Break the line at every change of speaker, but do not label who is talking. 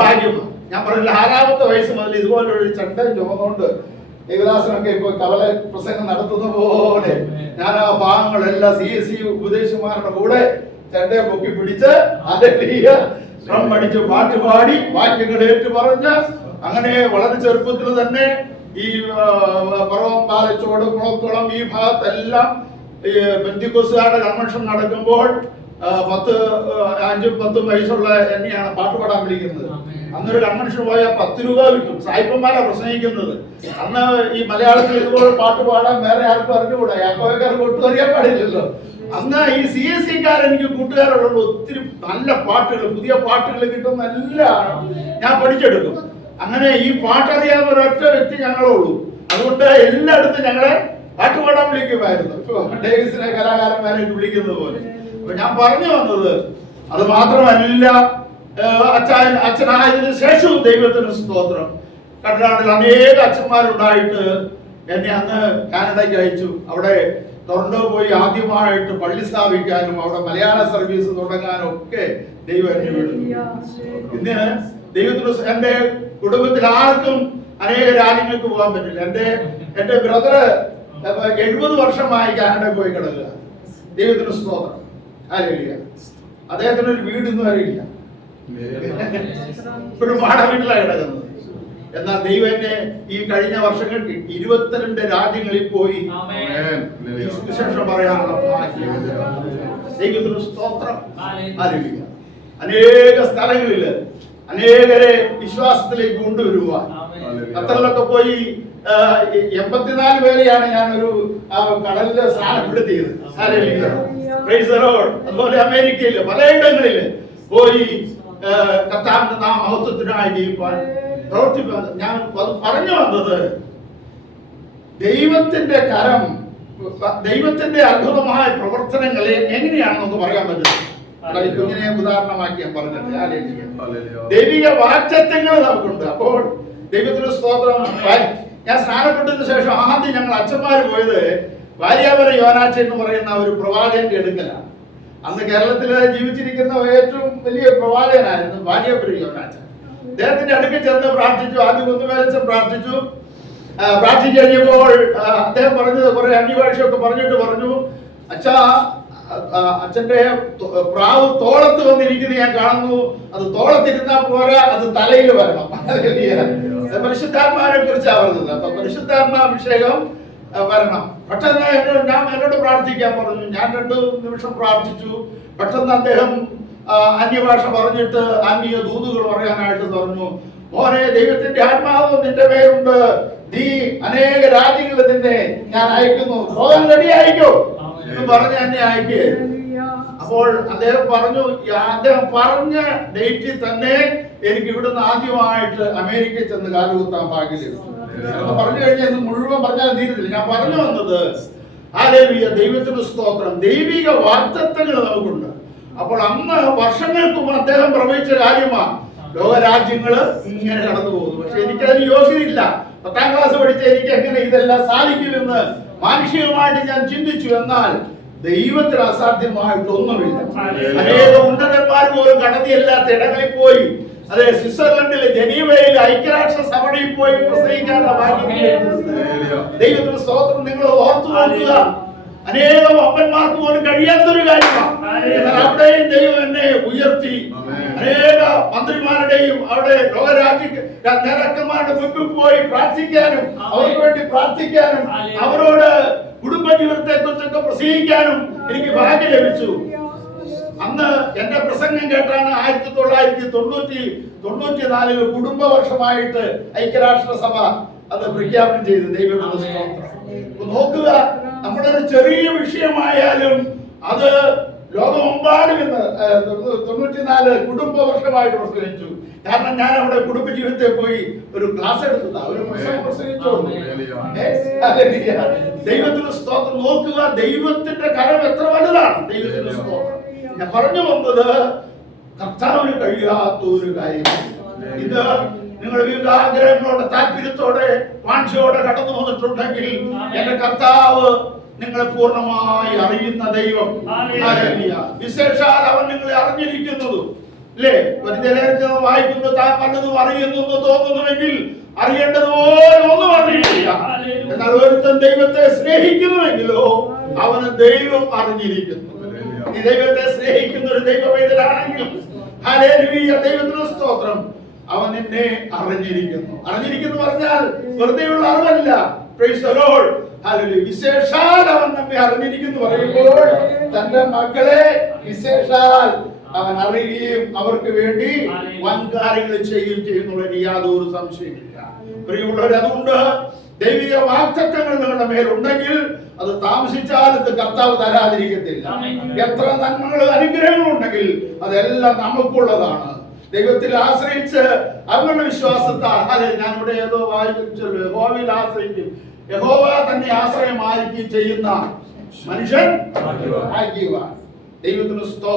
ഭാഗ്യമാണ് ഞാൻ പറഞ്ഞില്ല ആറാമത്തെ വയസ്സ് മുതൽ ഇതുപോലൊരു ചണ്ട ചുമന്നുകൊണ്ട് ദേവദാസനൊക്കെ ഇപ്പൊ കവല പ്രസംഗം നടത്തുന്ന പോലെ. ഞാൻ ആ ഭാഗങ്ങളെല്ലാം സി എസ് സി ഉപദേശിമാരുടെ കൂടെ ചണ്ടയെ പൊക്കി പിടിച്ച് അതെടിച്ച് പാട്ട് പാടി വാക്യങ്ങൾ ഏറ്റു പറഞ്ഞ് അങ്ങനെ വളരെ ചെറുപ്പത്തിൽ തന്നെ ഈ പറവം പാലച്ചോട് കുളക്കുളം ഈ ഭാഗത്തെല്ലാം ഈ ബന്ധിക്കോസുകാരുടെ കൺവെൻഷൻ നടക്കുമ്പോൾ പത്ത് അഞ്ചും പത്തും വയസ്സുള്ള എന്നെയാണ് പാട്ട് പാടാൻ വിളിക്കുന്നത്. അന്നൊരു കൺവെൻഷൻ പോയാൽ പത്ത് രൂപ കിട്ടും. സായിപ്പന്മാരാണ് പ്രസംഗിക്കുന്നത്. അന്ന് ഈ മലയാളത്തിൽ ഇതുപോലെ പാട്ട് പാടാൻ വേറെ ആർക്കും അറിഞ്ഞുകൂടാ. യാക്കോക്കാർക്ക് ഒട്ടും അറിയാൻ പാടില്ലല്ലോ. അന്ന് ഈ സി എസ് സിക്കാർ എനിക്ക് കൂട്ടുകാരുള്ള ഒത്തിരി നല്ല പാട്ടുകൾ പുതിയ പാട്ടുകൾ കിട്ടുന്ന നല്ല ഞാൻ പഠിച്ചെടുക്കും. അങ്ങനെ ഈ പാട്ടറിയാവുന്ന ഒരൊറ്റ വ്യക്തി ഞങ്ങളേ ഉള്ളൂ അതുകൊണ്ട് എല്ലായിടത്തും ഞങ്ങളെ പാട്ട് പാടാൻ വിളിക്കുമായിരുന്നു. ഇപ്പൊ ഡേവിസിനെ കലാകാരന്മാരെ വിളിക്കുന്നത് പോലെ. അപ്പൊ ഞാൻ പറഞ്ഞു വന്നത് അത് മാത്രമല്ല അച്ഛൻ അച്ഛനായതിനു ശേഷവും ദൈവത്തിന് സ്തോത്രം. കർണാടകയിൽ അനേക അച്ഛന്മാരുണ്ടായിട്ട് എന്നെ അന്ന് കാനഡയ്ക്ക് അയച്ചു. അവിടെ ടൊറന്റോ പോയി ആദ്യമായിട്ട് പള്ളി സ്ഥാപിക്കാനും അവിടെ മലയാള സർവീസ് തുടങ്ങാനും ഒക്കെ ദൈവം എന്നെ വിടുന്നു. ഇന്ന് ദൈവത്തിന് സ് എന്റെ കുടുംബത്തിൽ ആർക്കും അനേക രാജ്യങ്ങൾക്ക് പോകാൻ പറ്റില്ല. എന്റെ എന്റെ ബ്രദർ എഴുപത് വർഷമായി കാനഡ പോയി കിടക്കുക. ദൈവത്തിന് സ്തോത്രം. അദ്ദേഹത്തിന് ഒരു വീടൊന്നും അറിയില്ല ഒരു മാട വീട്ടിലാണ് കിടക്കുന്നത്. എന്നാൽ ദൈവം എന്നെ ഈ കഴിഞ്ഞ വർഷങ്ങൾക്ക് ഇരുപത്തിരണ്ട് രാജ്യങ്ങളിൽ പോയി. ഈ പറയാനുള്ള ദൈവത്തിന് സ്തോത്രം. അനേക സ്ഥലങ്ങളിൽ അനേകരെ വിശ്വാസത്തിലേക്ക് കൊണ്ടുവരുവാൻ. ഖത്തറിലൊക്കെ പോയി എൺപത്തിനാല് പേരെയാണ് ഞാൻ ഒരു കടലിൽ സ്ഥാനപ്പെടുത്തിയത് ഹല്ലേലൂയ. Praise the Lord. അതുപോലെ അമേരിക്കയിൽ പലയിടങ്ങളിൽ പോയി കർത്താവിന്റെ നാം മഹത്വത്തിനായി ജീവിപ്പാൻ പ്രവർത്തിപ്പാൻ ഞാൻ അത് പറഞ്ഞു വന്നത്. ദൈവത്തിന്റെ കരം ദൈവത്തിന്റെ അത്ഭുതമായ പ്രവർത്തനങ്ങളെ എങ്ങനെയാണ് നമുക്ക് പറയാൻ പറ്റുന്നത് കുഞ്ഞിനെ ഉദാഹരണമാക്കി ഞാൻ പറഞ്ഞത്. ഹല്ലേലൂയ. ദൈവിക വാക്ചത്വങ്ങൾ നമുക്കുണ്ട്. അപ്പോൾ ദൈവത്തിന് സ്തോത്രം ഞാൻ സ്നാനപ്പെട്ടതിന് ശേഷം ആദ്യം ഞങ്ങൾ അച്ഛന്മാർ പോയത് വാര്യാപുര യോനാച്ച എന്ന് പറയുന്ന ഒരു പ്രവാചകന്റെ എടുക്കലാണ് അന്ന് കേരളത്തിൽ ജീവിച്ചിരിക്കുന്ന ഏറ്റവും വലിയ പ്രവാചകനായിരുന്നു വാര്യാപുര യോനാച്ച അദ്ദേഹത്തിന്റെ അടുക്കൽ ചെന്ന് പ്രാർത്ഥിച്ചു ആദ്യം കുന്നുമേലച്ചൻ പ്രാർത്ഥിച്ചു. പ്രാർത്ഥിച്ചു കഴിഞ്ഞപ്പോൾ അദ്ദേഹം പറഞ്ഞത് കുറെ അന്യഭാഷയൊക്കെ പറഞ്ഞിട്ട് പറഞ്ഞു അച്ഛാ അച്ഛന്റെ പ്രാവ് തോളത്ത് വന്നിരിക്കുന്നത് ഞാൻ കാണുന്നു. അത് തോളത്തിരുന്നാൽ പോരാ അത് തലയിൽ വരണം. പരിശുദ്ധാത്മാവിനെ കുറിച്ചാണ് പറഞ്ഞത് അപ്പൊ പരിശുദ്ധാത്മാഭിഷേകം വരണം. പെട്ടെന്ന് ഞാൻ എന്നോട് പ്രാർത്ഥിക്കാൻ പറഞ്ഞു. ഞാൻ രണ്ടു നിമിഷം പ്രാർത്ഥിച്ചു. പെട്ടെന്ന് അദ്ദേഹം അന്യഭാഷ പറഞ്ഞിട്ട് അന്യ ദൂതുകൾ പറയാനായിട്ട് പറഞ്ഞു. മോനെ ദൈവത്തിന്റെ ആത്മാവ് നിന്റെ പേരുണ്ട് നീ അനേക രാജ്യങ്ങളിൽ നിന്നെ ഞാൻ അയക്കുന്നു. പോകാൻ റെഡി ആയിക്കോ എന്ന് പറഞ്ഞ് എന്നെ അയക്കുകയായിരുന്നു. അപ്പോൾ അദ്ദേഹം പറഞ്ഞു അദ്ദേഹം പറഞ്ഞ ഡേറ്റിൽ തന്നെ എനിക്ക് ഇവിടുന്ന് ആദ്യമായിട്ട് അമേരിക്കയിൽ ചെന്ന് കാലുകുത്താൻ ഭാഗ്യം പറഞ്ഞു കഴിഞ്ഞാൽ മുഴുവൻ പറഞ്ഞാൽ തീരുന്നില്ല ഞാൻ പറഞ്ഞു വന്നത് ആ ആലേവിയ ദൈവത്തിന്റെ സ്തോത്രം. ദൈവിക വാക്തത്വങ്ങൾ നമുക്കുണ്ട്. അപ്പോൾ അന്ന് വർഷങ്ങൾക്ക് മുമ്പ് അദ്ദേഹം പ്രവചിച്ച കാര്യമാണ് ലോകരാജ്യങ്ങൾ ഇങ്ങനെ കടന്നു പോകുന്നു പക്ഷെ എനിക്കതിന് യോഗ്യതയില്ല. പത്താം ക്ലാസ് പഠിച്ച എനിക്ക് എങ്ങനെ ഇതെല്ലാം സാധിക്കുമെന്ന് മാനുഷികമായിട്ട് ഞാൻ ചിന്തിച്ചു. എന്നാൽ ദൈവത്തിന് അസാധ്യമായിട്ടൊന്നുമില്ല അനേക ഉന്നതന്മാർ പോലും കടത്തിയല്ലാത്ത ഇടങ്ങളിൽ പോയി. അതെ സ്വിറ്റ്സർലൻഡിലെ ജനീവയിൽ ഐക്യരാഷ്ട്ര സഭയിൽ പോയി പ്രസംഗിക്കാനുള്ള ഭാഗ്യം ദൈവത്തിന് സ്തോത്രം നിങ്ങൾ ഓർത്തു നോക്കുക. അനേകം അപ്പന്മാർക്ക് പോലും കഴിയാത്തൊരു കാര്യമാണ് അവിടെയും ദൈവം എന്നെ ഉയർത്തി. അനേക മന്ത്രിമാരുടെയും അവിടെ ലോകരാജ്യ നേതാക്കന്മാരുടെ മുമ്പിൽ പോയി പ്രാർത്ഥിക്കാനും അവർക്ക് വേണ്ടി പ്രാർത്ഥിക്കാനും അവരോട് പ്രസംഗിക്കാനും എനിക്ക് ഭാഗ്യം ലഭിച്ചു. അന്ന് എന്റെ പ്രസംഗം കേട്ടാണ് ആയിരത്തി തൊള്ളായിരത്തി തൊണ്ണൂറ്റി തൊണ്ണൂറ്റി നാലിൽ കുടുംബ വർഷമായിട്ട് ഐക്യരാഷ്ട്ര സഭ അത് പ്രഖ്യാപനം ചെയ്തു ദൈവത്തിന്റെ സ്തോത്രം. നോക്കുക നമ്മുടെ ഒരു ചെറിയ വിഷയമായാലും അത് ലോകമെമ്പാടും ഇന്ന് തൊണ്ണൂറ്റിനാല് കുടുംബ വർഷമായിട്ട് പ്രസംഗിച്ചു. കാരണം ഞാൻ അവിടെ കുടുംബ ജീവിതത്തിൽ പോയി ഒരു ക്ലാസ് എടുത്തു ഒരു പുസ്തകം പ്രസംഗിച്ചോളൂ ഹല്ലേലൂയ. ദൈവത്തിന് സ്തോത്രം. നോക്കുക ദൈവത്തിന്റെ കരം എത്ര വലുതാണ്? ദൈവത്തിന്റെ സ്തോത്രം. ഞാൻ പറഞ്ഞു വന്നത് കർത്താവിന് കഴിയാത്ത ഒരു കാര്യം ഇത് നിങ്ങൾ വിവിധ ആഗ്രഹങ്ങളോടെ താല്പര്യത്തോടെ വാഞ്ചയോടെ കടന്നു വന്നിട്ടുണ്ടെങ്കിൽ എന്റെ കർത്താവ് നിങ്ങളെ പൂർണമായി അറിയുന്ന ദൈവം. വിശേഷാൽ അവൻ നിങ്ങളെ അറിഞ്ഞിരിക്കുന്നതും. അല്ലേ ഒരു ചിലർക്ക് വായിക്കുമ്പോൾ താൻ പലതും അറിയുന്നു തോന്നുന്നുവെങ്കിൽ അറിയേണ്ടതുപോലെ ഒന്നും അറിയില്ല. എന്നാൽ ഒരുത്തൻ ദൈവത്തെ സ്നേഹിക്കുന്നുവെങ്കിലോ അവന് ദൈവം അറിഞ്ഞിരിക്കുന്നു. ഈ ദൈവത്തെ സ്നേഹിക്കുന്ന ഒരു ദൈവവേദനാണെങ്കിൽ ദൈവത്തിന്റെ ദൈവത്തിന് സ്തോത്രം. അവൻ നിന്നെ അറിഞ്ഞിരിക്കുന്നു. അറിഞ്ഞിരിക്കുന്നു പറഞ്ഞാൽ വെറുതെയുള്ള അറിവല്ല. Hallelujah. വിശേഷാൽ അവൻ നമ്മെ അറിഞ്ഞിരിക്കുന്നു പറയുമ്പോൾ തന്റെ മക്കളെ വിശേഷാൽ അവൻ അറിയുകയും അവർക്ക് വേണ്ടി വൻകാര്യങ്ങൾ ചെയ്യുകയും ചെയ്യുന്നുള്ള യാതൊരു സംശയമില്ല പ്രിയമുള്ളവർ അതുകൊണ്ട് ദൈവിക വാക്തത്വങ്ങൾ നിങ്ങളുടെ മേലുണ്ടെങ്കിൽ അത് താമസിച്ചാൽ ഇത് കർത്താവ് തരാതിരിക്കത്തില്ല. എത്ര നന്മകൾ അനുഗ്രഹങ്ങൾ ഉണ്ടെങ്കിൽ അതെല്ലാം നമുക്കുള്ളതാണ്. ദൈവത്തിൽ ആശ്രയിച്ച് അവരുടെ വിശ്വാസത്താൽ അല്ലെ ഇവിടെ ഏതോ വായിച്ചല്ലോ യഹോവയിൽ ആശ്രയിക്കും. യഹോവ തന്നെ ആശ്രയമായിരിക്കും ചെയ്യുന്ന മനുഷ്യൻ ദൈവത്തിന് സ്തോത്രം.